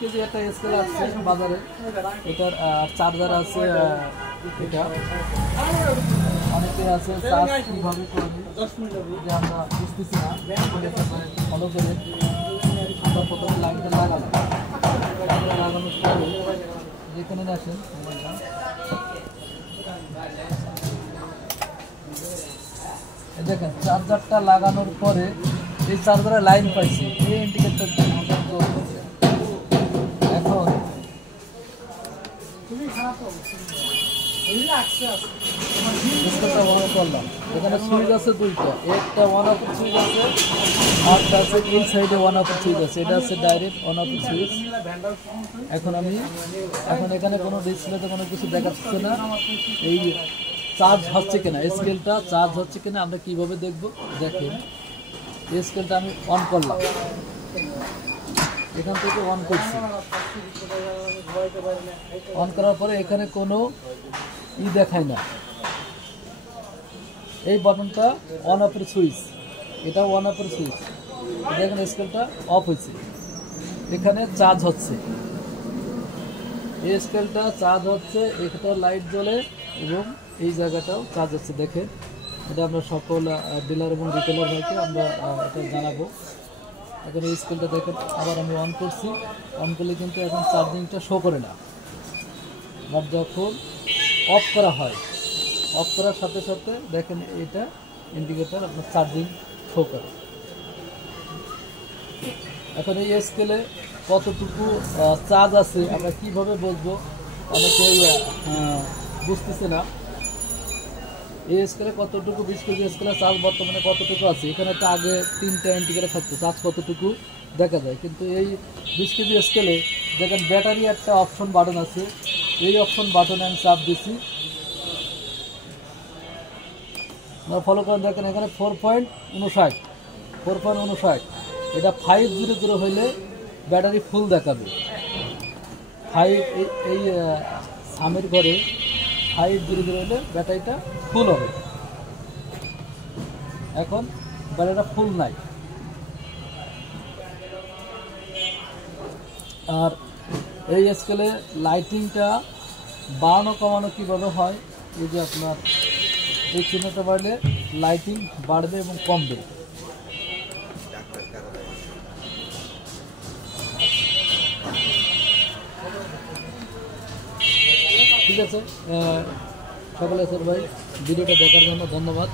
KG একটা scale আছে বাজারে, এটার চার্জার আছে, এটা অনেকে আছে চার্জ কীভাবে করবে যে আমরা বুঝতেছি না, ফলো করে আমরা প্রথমে লাইনটা লাগালাম, লাগানোর পরে যেখানে আসেন মোবাইলটা দেখেন চার্জারটা লাগানোর পরে এই চার্জারে লাইন পাইছে, এই ইন্ডিকেটর এখন করলাম। এখানে সুইচ আছে দুইটা, একটা ওয়ান অফ সুইচ আছে আর আছে এই সাইডে ওয়ান অফ সুইচ আছে, এটা আছে ডাইরেক্ট ওয়ান অফ সুইচ। এখন এখানে কোনো ডিসপ্লেতে কোনো কিছু দেখাচ্ছে না, এই চার্জ হচ্ছে কিনা, স্কেলটা চার্জ হচ্ছে কিনা আমরা কিভাবে দেখব। দেখেন এই স্কেলটা আমি অন করলাম, এখান থেকে অন করছি, অন করার পরে এখানে কোনো দেখায় না, এই বাটনটা অন অফের সুইচ, এটা অন অফের সুইচ, দেখেন স্কেলটা অফ হয়েছে, এখানে চার্জ হচ্ছে, এই স্কেলটা চার্জ হচ্ছে, একটা লাইট জ্বলে এবং এই জায়গাটাও চার্জ হচ্ছে। দেখেন এটা আমরা সকল ডিলার এবং রিটেলার ভাইকে আমরা এটা জানাবো। এখন এই স্কেলটা দেখেন আবার আমি অন করছি, অন করলে কিন্তু এখন চার্জিংটা শো করে না, বাট যখন অফ করা হয়, অফ করার সাথে সাথে দেখেন এটা ইন্ডিকেটার আপনার চার্জিং শো করে। এখন এই স্কেলে কতটুকু চার্জ আছে আমরা কীভাবে বুঝবো, অনেকে বুঝতেছে না এই স্কেলে কতটুকু 20 কেজি স্কেলে চার্জ বর্তমানে কতটুকু আছে। এখানে তো আগে 3টা ইন্ডিকেটার থাকতো চার্জ কতটুকু দেখা যায়, কিন্তু এই 20 কেজি স্কেলে দেখেন ব্যাটারি একটা অপশন বাটন আছে, এই অপশন বাটনে আমি চাপ দিছি, ফলো করেন দেখেন এখানে 4.59, এটা 500 হইলে ব্যাটারি ফুল দেখাবে, 5 এই সামের ঘরে 500 হলে ব্যাটারিটা ফুল হবে। এখন ব্যাটারিটা ফুল নাই, আর এই স্কেলে লাইটিংটা বাড়ানো কমানো কীভাবে হয়, এই যে আপনার এই চিহ্নটা বাড়লে লাইটিং বাড়বে এবং কমবে। ঠিক আছে, সকলে স্যার ভাই ভিডিওটা দেখার জন্য ধন্যবাদ।